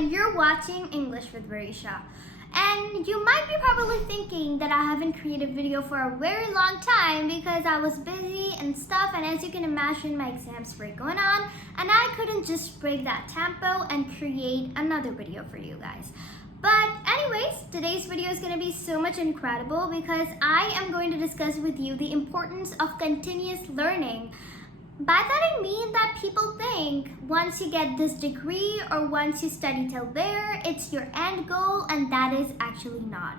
and you're watching English with Varisha. And you might be probably thinking that I haven't created a video for a very long time because I was busy and stuff, and as you can imagine, my exams were going on and I couldn't just break that tempo and create another video for you guys. But anyways, today's video is going to be so much incredible because I am going to discuss with you the importance of continuous learning. By that I mean that people think once you get this degree or once you study till there, it's your end goal, and that is actually not.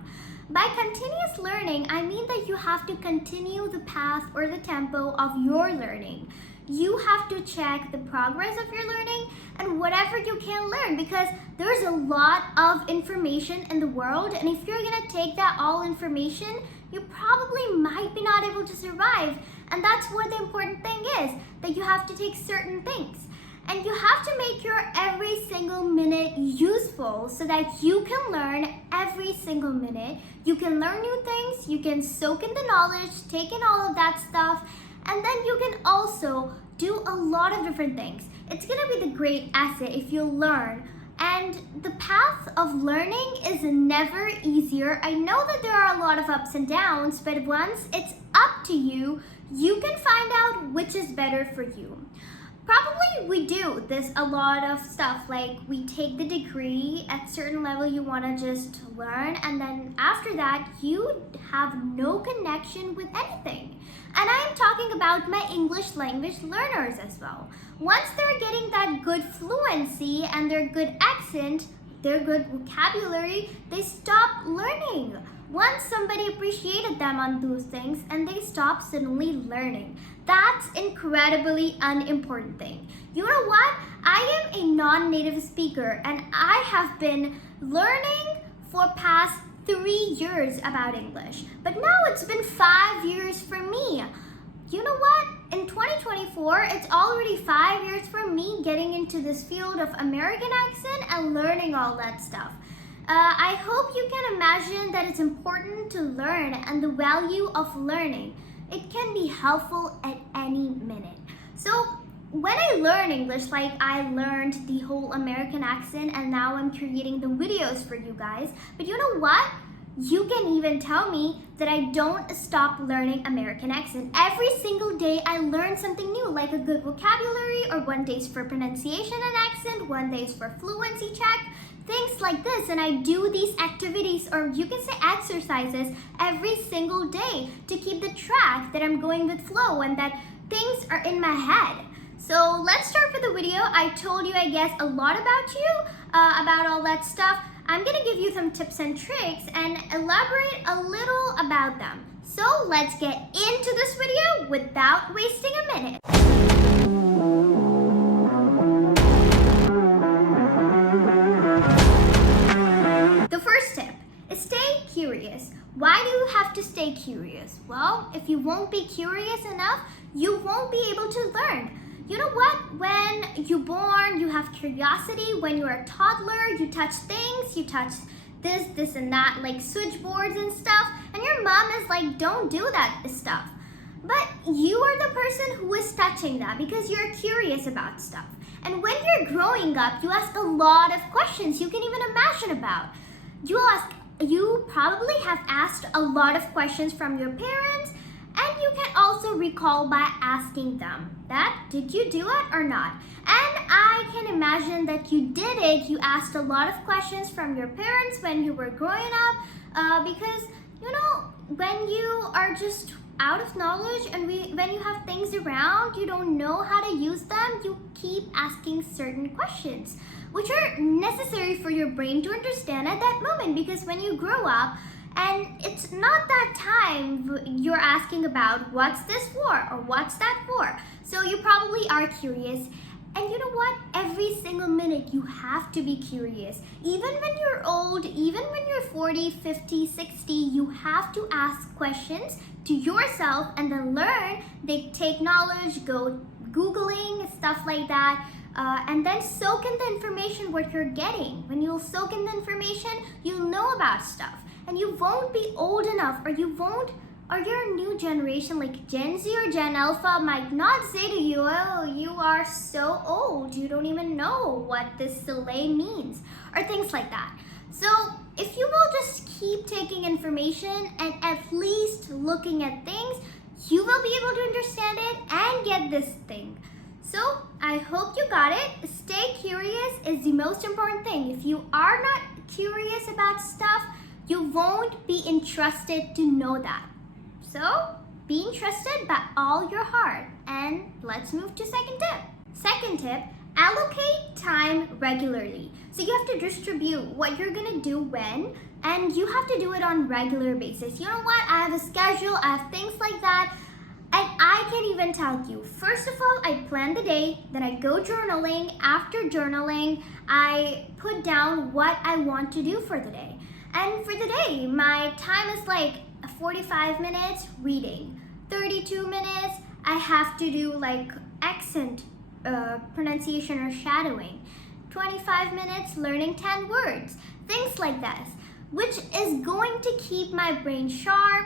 By continuous learning, I mean that you have to continue the path or the tempo of your learning. You have to check the progress of your learning and whatever you can learn, because there's a lot of information in the world, and if you're gonna take that all information, you probably might be not able to survive. And that's what the important thing is, that you have to take certain things. And you have to make your every single minute useful so that you can learn every single minute. You can learn new things, you can soak in the knowledge, take in all of that stuff, and then you can also do a lot of different things. It's gonna be the great asset if you learn. And the path of learning is never easier. I know that there are a lot of ups and downs, but once it's up to you, you can find out which is better for you. Probably we do this a lot of stuff, like we take the degree at certain level you want to just learn, and then after that you have no connection with anything. And I am talking about my English language learners as well. Once they're getting that good fluency and their good accent, their good vocabulary, they stop learning. Once somebody appreciated them on those things and they stop suddenly learning. That's incredibly unimportant thing. You know what? I am a non-native speaker and I have been learning for past 3 years about English. But now it's been 5 years for me. You know what? In 2024, it's already 5 years for me getting into this field of American accent and learning all that stuff. I hope you can imagine that it's important to learn and the value of learning. It can be helpful at any minute. So when I learn English, like I learned the whole American accent and now I'm creating the videos for you guys. But you know what? You can even tell me that I don't stop learning American accent. Every single day I learn something new, like a good vocabulary, or one day's for pronunciation and accent, one day's for fluency check, things like this. And I do these activities, or you can say exercises, every single day to keep the track that I'm going with flow and that things are in my head. So let's start with the video. I told you, I guess, a lot about you, about all that stuff. I'm gonna give you some tips and tricks and elaborate a little about them. So let's get into this video without wasting a minute. The first tip is stay curious. Why do you have to stay curious? Well, if you won't be curious enough, you won't be able to learn. You know what? When you're born, you have curiosity. When you're a toddler, you touch things, you touch this and that, like switchboards and stuff, and your mom is like, don't do that stuff. But you are the person who is touching that because you're curious about stuff. And when you're growing up, you ask a lot of questions you can even imagine about. You probably have asked a lot of questions from your parents, and you can also recall by asking them that, did you do it or not? And I can imagine that you did it. You asked a lot of questions from your parents when you were growing up, because, you know, when you are just out of knowledge and when you have things around, you don't know how to use them, you keep asking certain questions, which are necessary for your brain to understand at that moment, because when you grow up, and it's not that time you're asking about what's this for or what's that for. So you probably are curious. And you know what? Every single minute you have to be curious. Even when you're old, even when you're 40, 50, 60, you have to ask questions to yourself and then learn. They take knowledge, go Googling, stuff like that. And then soak in the information what you're getting. When you'll soak in the information, you'll know about stuff. And you won't be old enough, or you won't or you're a new generation like Gen Z or Gen Alpha might not say to you, oh, you are so old, you don't even know what this delay means, or things like that. So if you will just keep taking information and at least looking at things, you will be able to understand it and get this thing. So I hope you got it. Stay curious is the most important thing. If you are not curious about stuff, you won't be interested to know that. So be interested by all your heart. And let's move to second tip. Second tip, allocate time regularly. So you have to distribute what you're gonna do when, and you have to do it on regular basis. You know what? I have a schedule, I have things like that. And I can even tell you, first of all, I plan the day, then I go journaling. After journaling, I put down what I want to do for the day. And for the day, my time is like 45 minutes reading, 32 minutes, I have to do like accent pronunciation or shadowing, 25 minutes learning 10 words, things like that, which is going to keep my brain sharp.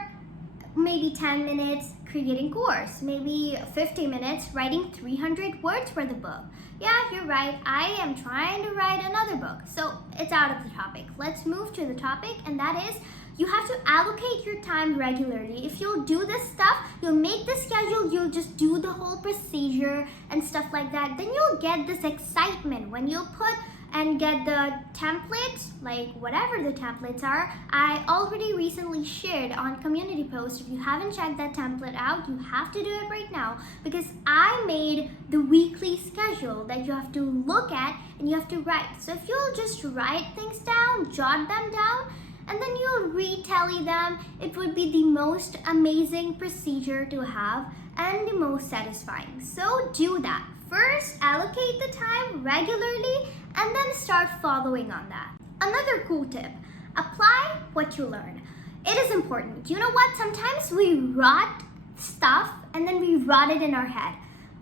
Maybe 10 minutes creating course, maybe 50 minutes writing 300 words for the book. Yeah, you're right, I am trying to write another book. So it's out of the topic. Let's move to the topic, and that is you have to allocate your time regularly. If you'll do this stuff, you'll make the schedule, you'll just do the whole procedure and stuff like that, then you'll get this excitement when you'll put and get the templates, like whatever the templates are. I already recently shared on community post. If you haven't checked that template out, you have to do it right now, because I made the weekly schedule that you have to look at and you have to write. So if you'll just write things down, jot them down, and then you'll retally them, it would be the most amazing procedure to have and the most satisfying. So do that. First, allocate the time regularly and then start following on that. Another cool tip, apply what you learn. It is important. You know what? Sometimes we rot stuff and then we rot it in our head.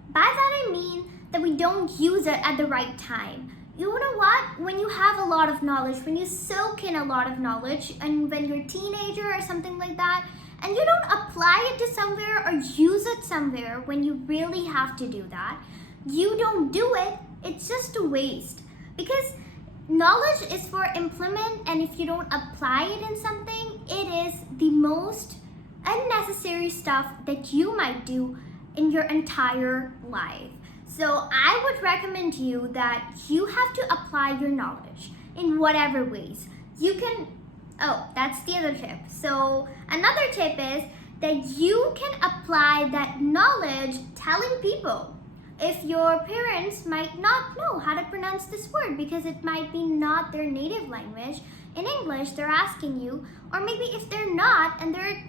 By that I mean that we don't use it at the right time. You know what? When you have a lot of knowledge, when you soak in a lot of knowledge, and when you're a teenager or something like that, and you don't apply it to somewhere or use it somewhere when you really have to do that, you don't do it, it's just a waste. Because knowledge is for implement, and if you don't apply it in something, it is the most unnecessary stuff that you might do in your entire life. So I would recommend you that you have to apply your knowledge in whatever ways. You can, oh, that's the other tip. So another tip is that you can apply that knowledge telling people. If your parents might not know how to pronounce this word because it might be not their native language, in English they're asking you, or maybe if they're not and they're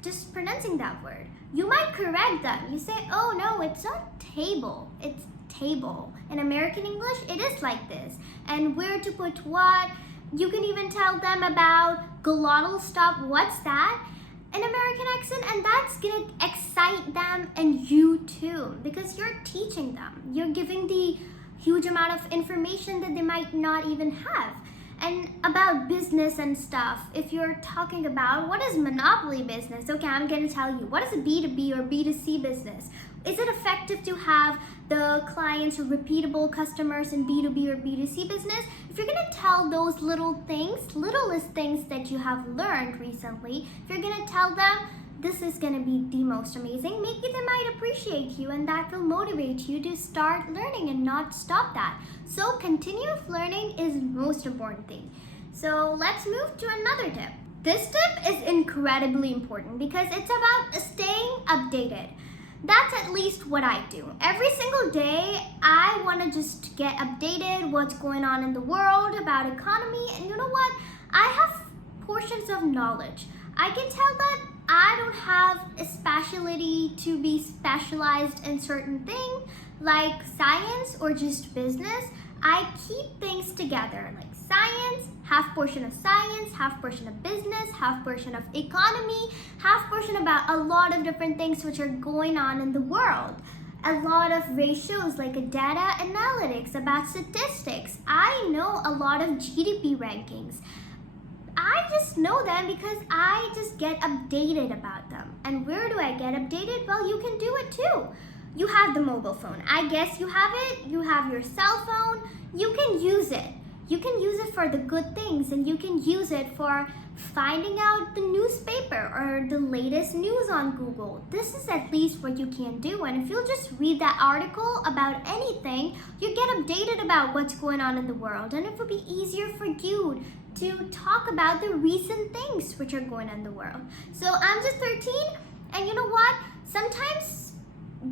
just pronouncing that word, you might correct them. You say, oh no, it's not table, it's table. In American English, it is like this. And where to put what. You can even tell them about glottal stop, what's that? An American accent, and that's gonna excite them and you too, because you're teaching them. You're giving the huge amount of information that they might not even have. And about business and stuff, if you're talking about what is monopoly business, okay, I'm gonna tell you, what is a B2B or B2C business? Is it effective to have the clients or repeatable customers in B2B or B2C business? If you're gonna tell those little things, littlest things that you have learned recently, if you're gonna tell them, this is gonna be the most amazing, maybe they might appreciate you, and that will motivate you to start learning and not stop that. So continuous learning is the most important thing. So let's move to another tip. This tip is incredibly important because it's about staying updated. That's at least what I do. Every single day, I want to just get updated what's going on in the world about economy. And you know what? I have portions of knowledge. I can tell that I don't have a specialty to be specialized in certain thing like science or just business. I keep things together like science, half portion of science, half portion of business, half portion of economy, half portion about a lot of different things which are going on in the world. A lot of ratios like a data analytics, about statistics. I know a lot of GDP rankings. I just know them because I just get updated about them. And where do I get updated? Well, you can do it too. You have the mobile phone. I guess you have it. You have your cell phone. You can use it. You can use it for the good things, and you can use it for finding out the newspaper or the latest news on Google. This is at least what you can do. And if you'll just read that article about anything, you get updated about what's going on in the world, and it will be easier for you to talk about the recent things which are going on in the world. So I'm just 13, and you know what? Sometimes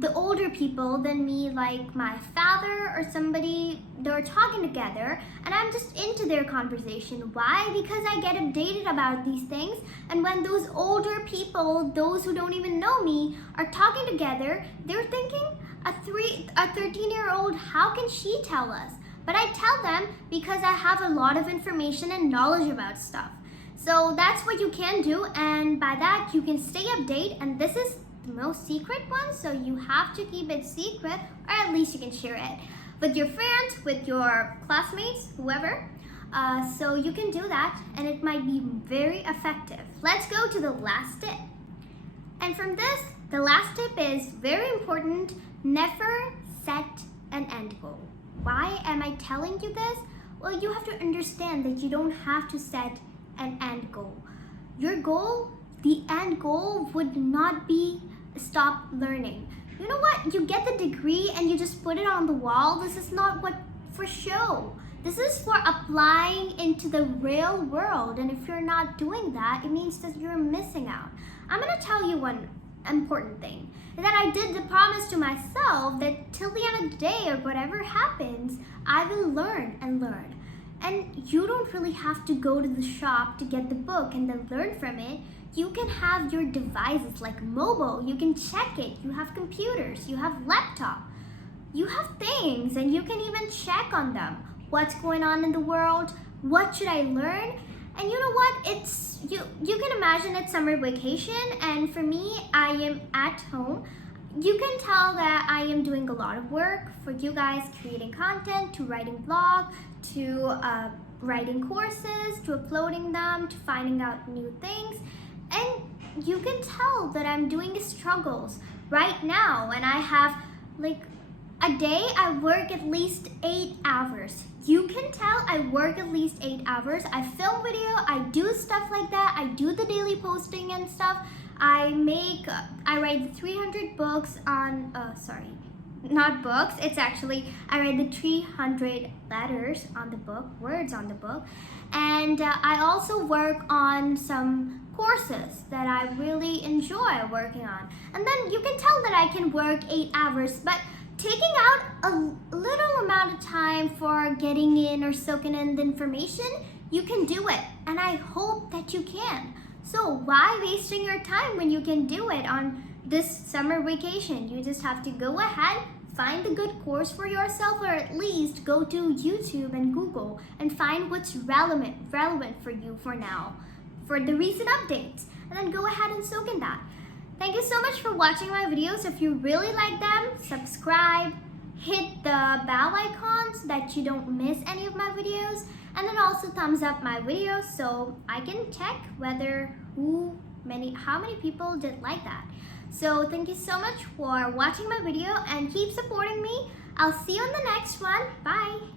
the older people than me, like my father or somebody, they're talking together and I'm just into their conversation. Why? Because I get updated about these things, and when those older people, those who don't even know me, are talking together, they're thinking, a 13-year-old, how can she tell us? But I tell them because I have a lot of information and knowledge about stuff. So that's what you can do, and by that you can stay updated, and this is the most secret one, so you have to keep it secret, or at least you can share it with your friends, with your classmates, whoever. So you can do that, and it might be very effective. Let's go to the last tip. And from this, the last tip is very important. Never set an end goal. Why am I telling you this? Well, you have to understand that you don't have to set an end goal. Your goal, the end goal, would not be stop learning. You know what? You get the degree and you just put it on the wall. This is not what for show. This is for applying into the real world. And if you're not doing that, it means that you're missing out. I'm going to tell you one important thing. Is that I did the promise to myself that till the end of the day or whatever happens, I will learn and learn. And you don't really have to go to the shop to get the book and then learn from it. You can have your devices like mobile. You can check it. You have computers. You have laptop. You have things, and you can even check on them. What's going on in the world? What should I learn? And you know what? It's you can imagine it's summer vacation, and for me, I am at home. You can tell that I am doing a lot of work for you guys, creating content, to writing blog, to writing courses, to uploading them, to finding out new things. And you can tell that I'm doing struggles right now, and I have like a day I work at least 8 hours. You can tell I work at least 8 hours. I film video, I do stuff like that. I do the daily posting and stuff. I write 300 books on, not books, it's actually, I write the 300 letters on the book, words on the book. And I also work on some courses that I really enjoy working on. And then you can tell that I can work 8 hours, but taking out a little amount of time for getting in or soaking in the information, you can do it. And I hope that you can. So why wasting your time when you can do it on this summer vacation? You just have to go ahead, find a good course for yourself, or at least go to YouTube and Google and find what's relevant for you for now, for the recent updates, and then go ahead and soak in that. Thank you so much for watching my videos. If you really like them, subscribe, hit the bell icon so that you don't miss any of my videos, and then also thumbs up my videos so I can check whether how many people did like that. So thank you so much for watching my video and keep supporting me. I'll see you on the next one. Bye.